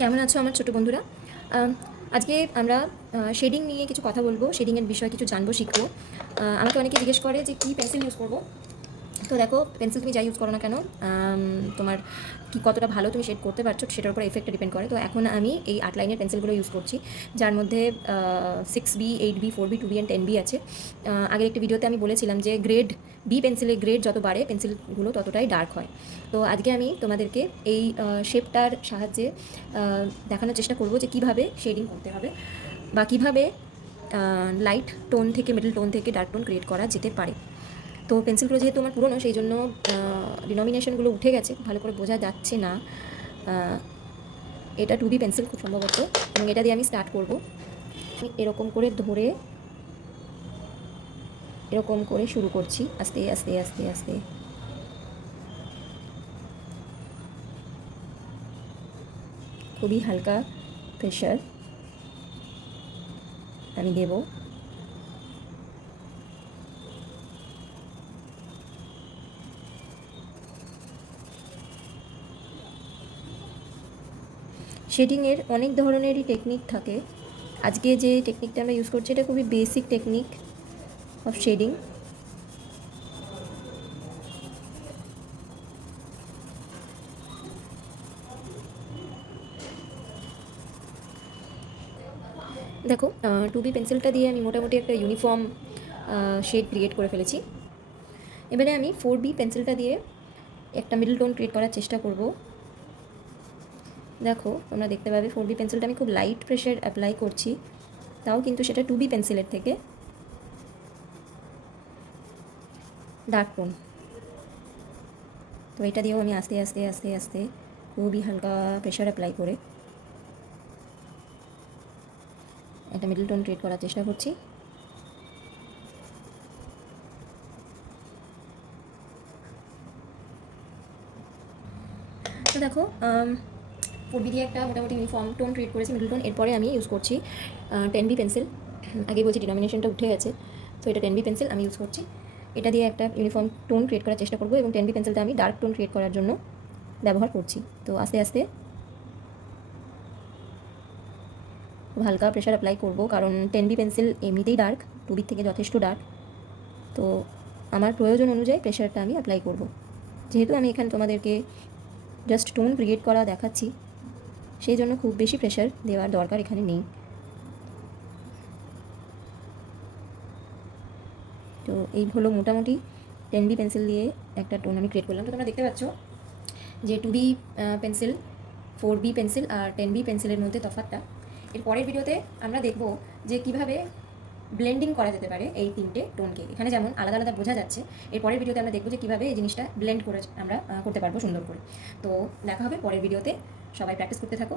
কেমন আছো আমার ছোট বন্ধুরা? আম, আজকে আমরা শেডিং নিয়ে কিছু কথা বলবো, শেডিংয়ের বিষয়ে কিছু জানবো, শিখবো। আমাকে অনেকে জিজ্ঞেস করে যে কী পেন্সিল ইউজ করবো। তো দেখো, পেন্সিল তুমি যাই ইউজ করো না কেন, তোমার কি কতটা ভালো তুমি শেড করতে পারছো সেটার উপর এফেক্টটা ডিপেন্ড করে। তো এখন আমি এই 8 লাইনের পেন্সিলগুলো ইউজ করছি, যার মধ্যে 6B, 8B, 4B, 2B and 10B আছে। আগের একটি ভিডিওতে আমি বলেছিলাম যে গ্রেড বি পেন্সিলের গ্রেড যত বাড়ে পেন্সিলগুলো ততটাই ডার্ক হয়। তো আজকে আমি তোমাদেরকে এই শেপটার সাহায্যে দেখানোর চেষ্টা করব যে কীভাবে শেডিং করতে হবে বা কীভাবে লাইট টোন থেকে মিডল টোন থেকে ডার্ক টোন ক্রিয়েট করা যেতে পারে। তো পেন্সিলগুলো যেহেতু আমার পুরনো, সেই জন্য ডিনোমিনেশনগুলো উঠে গেছে, ভালো করে বোঝা যাচ্ছে না। এটা 2B পেন্সিল খুব সম্ভবত, এবং এটা দিয়ে আমি স্টার্ট করব। এরকম করে ধরে এরকম করে শুরু করছি, আস্তে আস্তে আস্তে আস্তে। খুবই হালকা প্রেশার আমি দেব। শেডিংয়ের অনেক ধরনেরই টেকনিক থাকে। আজকে যে টেকনিকটা আমরা ইউজ করছি এটা খুবই বেসিক টেকনিক অফ শেডিং। দেখো, 2B পেন্সিলটা দিয়ে আমি মোটামুটি একটা ইউনিফর্ম শেড ক্রিয়েট করে ফেলেছি। এবারে আমি 4B পেন্সিলটা দিয়ে একটা মিডল টোন ক্রিয়েট করার চেষ্টা করব। দেখো, তোমরা দেখতে পাবে 4B পেন্সিলটা আমি খুব লাইট প্রেশার অ্যাপ্লাই করছি, তাও কিন্তু সেটা 2B পেন্সিলের থেকে ডার্ক টোন। তো এটা দিয়েও আমি আস্তে আস্তে আস্তে আস্তে খুবই হালকা প্রেশার অ্যাপ্লাই করে একটা মিডল টোন ক্রিয়েট করার চেষ্টা করছি। তো দেখো, 4B দিয়ে একটা মোটামুটি ইউনিফর্ম টোন ক্রিয়েট করেছি, মিডল টোন। এরপরে আমি ইউজ করছি 10B পেন্সিল। আগে বলছি ডিনোমিনেশনটা উঠে গেছে, তো এটা 10B পেন্সিল আমি ইউজ করছি। এটা দিয়ে একটা ইউনিফর্ম টোন ক্রিয়েট করার চেষ্টা করবো, এবং 10B পেন্সিলটা আমি ডার্ক টোন ক্রিয়েট করার জন্য ব্যবহার করছি। তো আস্তে আস্তে খুব হালকা প্রেশার অ্যাপ্লাই করব, কারণ 10B পেন্সিল এমনিতেই ডার্ক, 2B থেকে যথেষ্ট ডার্ক। তো আমার প্রয়োজন অনুযায়ী প্রেশারটা আমি অ্যাপ্লাই করব। যেহেতু আমি এখানে তোমাদেরকে জাস্ট টোন ক্রিয়েট করা দেখাচ্ছি, সেই জন্য খুব বেশি প্রেশার দেওয়ার দরকার এখানে নেই। তো এই হলো মোটামুটি 10B পেন্সিল দিয়ে একটা টোন আমি ক্রিয়েট করলাম। তো তোমরা দেখতে পাচ্ছ যে 2B পেন্সিল, 4B পেন্সিল আর 10B পেন্সিলের মধ্যে তফাৎটা। এর পরের ভিডিওতে আমরা দেখব যে কিভাবে ব্লেন্ডিং করা যেতে পারে এই তিনটে টোনকে। এখানে যেমন আলাদা আলাদা বোঝা যাচ্ছে, এর পরের ভিডিওতে আমরা দেখব যে কীভাবে এই জিনিসটা ব্লেন্ড করে আমরা করতে পারবো সুন্দর করে। তো দেখা হবে পরের ভিডিওতে। সবাই প্র্যাকটিস করতে থাকো।